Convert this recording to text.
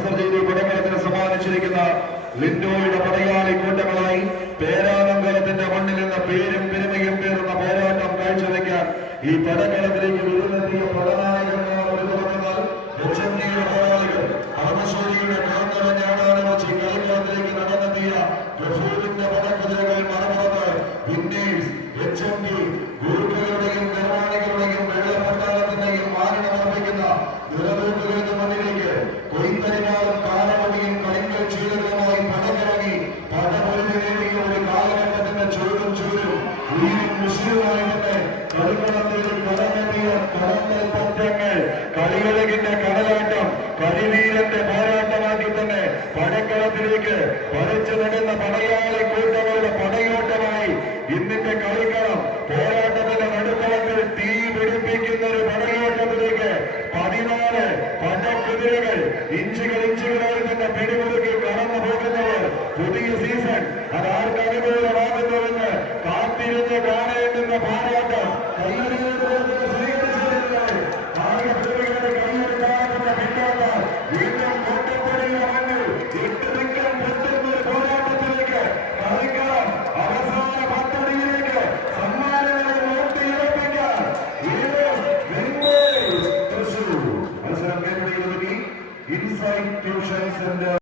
sponsor ചെയ്ത് പടകളത്തിന് സമ്മാനിച്ചിരിക്കുന്ന ലിൻഡോയുടെ പടയാളി കൂട്ടങ്ങളായി പേരാമംഗലത്തിന്റെ മണ്ണിൽ നിന്ന് പേരും പെരുമയും പേറുന്ന പോരാട്ടം കാഴ്ചവെക്കാൻ ഈ പടകളത്തിലേക്ക് വിരുന്നെത്തിയ പടനായകന്മാർ പോരാളികൾ അറമശ്ശേരിയുടെ കാന്തവഞ്ഞാടാനം വെച്ച് കളിക്കളത്തിലേക്ക് നടന്നെത്തിയ പ്രഭുവിന്റെ പടക്കുതിരകൾ മറമുറത്ത് വിന്നേഴ്സ് HMD ഗുരുക്കളുടെയും നിർമ്മാണികളുടെയും വെള്ളപ്പട്ടാളത്തിന്റെയും മാനിടമർപ്പിക്കുന്ന നിലനിൽക്കുന്ന മണ്ണിലേക്ക് കൊയ്ത്തരിമാറും കാലമണിയും കളിക്കൽ ചീലകളുമായി പടകിറങ്ങി പടപൊലിഞ്ഞു നേടിയ ഒരു കാലഘട്ടത്തിന്റെ ചുരുളും ഉയരും മുസ്ലിമായി തന്നെ കളിക്കളത്തിൽ കടന്നെത്തിയ കടന്നൽ പത്രങ്ങൾ കളിയഴകിന്റെ കടലാട്ടം കരിവീരന്റെ പോരാട്ടമാക്കി തന്നെ പടക്കളത്തിലേക്ക് പറിച്ചു നടന്ന പടയാളി കൂട്ടങ്ങളുടെ പടയോട്ടമായി ഇന്നത്തെ കളിക്കളം പോരാട്ടത്തിന്റെ നടുക്കളത്തിൽ തീ പിടിപ്പിക്കുന്ന ഒരു പടയോട്ടത്തിലേക്ക് 14 പടക്കുതിരകൾ ഇഞ്ചുകളായി തന്നെ പിടിമുറുക്കി കടന്നു പോകുന്നവർ പുതിയ സീസൺ അത് ആർക്ക് അനുകൂലമാകുന്നുവെന്ന് കാത്തിരുന്ന് കാണേണ്ടുന്ന പോരാട്ടം വീണ്ടും കൊട്ടപ്പടിയ മണ്ണിൽ 8 ദിക്കം പൊട്ടുന്ന ഒരു പോരാട്ടത്തിലേക്ക് കളിക്കണം അവസാന 10 അടിയിലേക്ക് സമ്മാനങ്ങളെ നോട്ടിയുറപ്പിക്കാൻ മത്സരം ഇൻസൈറ്റ് ട്യൂഷൻ സെന്റർ